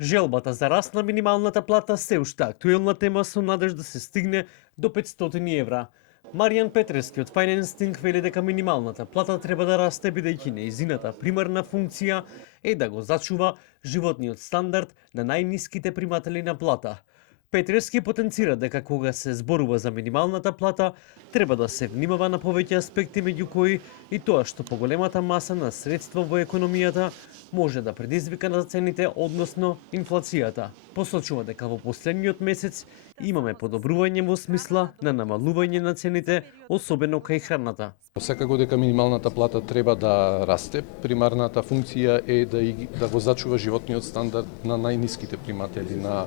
Желбата за раст на минималната плата се уште актуелна тема со надеж да се стигне до 500 евра. Маријан Петрески од Financing вели дека минималната плата треба да расте бидејќи нејзината примарна функција е да го зачува животниот стандард на најниските приматели на плата. Петрески потенцира дека кога се зборува за минималната плата, треба да се внимава на повеќе аспекти меѓу кои и тоа што поголемата маса на средства во економијата може да предизвика на цените, односно инфлацијата. Посочува дека во последниот месец имаме подобрување во смисла на намалување на цените, особено кај храната. Секако дека минималната плата треба да расте, примарната функција е да го зачува животниот стандард на најниските приматели на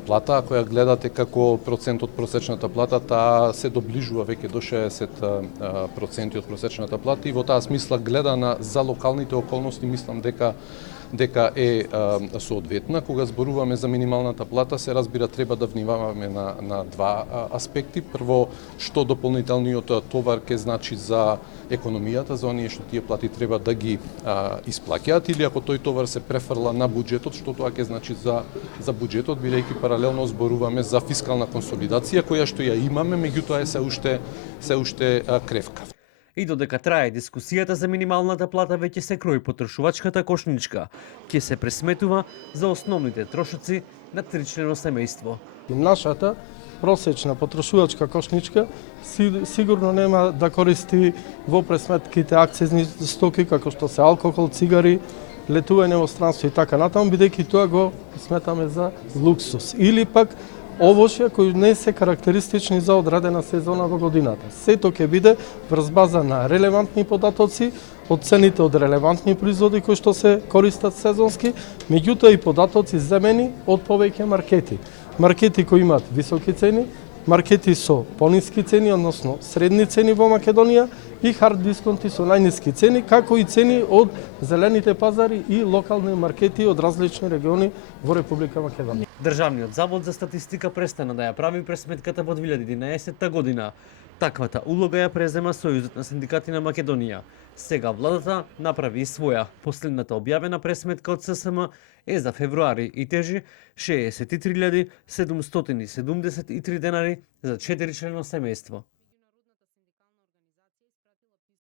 плата. Ако ја гледате како процент од просечната плата, таа се доближува веќе до 60% од просечната плата и во таа смисла гледана за локалните околности мислам дека е соодветна. Кога зборуваме за минималната плата, се разбира треба да внимаваме на два аспекти. Прво, што дополнителниот товар ќе значи за економијата, за оние што тие плати треба да ги исплаќаат, или ако тој товар се префрла на буџетот, што тоа ќе значи за буџетот, бидејќи паралелно зборуваме за фискална консолидација, која што ја имаме, меѓутоа е се уште кревка. И додека трае дискусијата за минималната плата, веќе се крои потрошувачката кошничка. Ќе се пресметува за основните трошоци на тричлено семејство. Нашата просечна потрошувачка кошничка сигурно нема да користи во пресметките акцизни стоки, како што се алкохол, цигари, летување во странство и така натаму, бидејќи тоа го сметаме за луксус. Или пак овошја кои не се карактеристични за одредена сезона во годината. Сето ќе биде врз база на релевантни податоци, од цените од релевантни производи кои што се користат сезонски, меѓутоа и податоци земени од повеќе маркети. Маркети кои имаат високи цени, маркети со пониски цени, односно средни цени во Македонија и хард дисконти со најниски цени, како и цени од зелените пазари и локални маркети од различни региони во Република Македонија. Државниот завод за статистика престана да ја прави пресметката во 2011 година. Таквата улога ја презема Сојузот на синдикати на Македонија. Сега владата направи и своја. Последната објавена пресметка од ССМ е за февруари и тежи 63.773 денари за 4-члено семејство.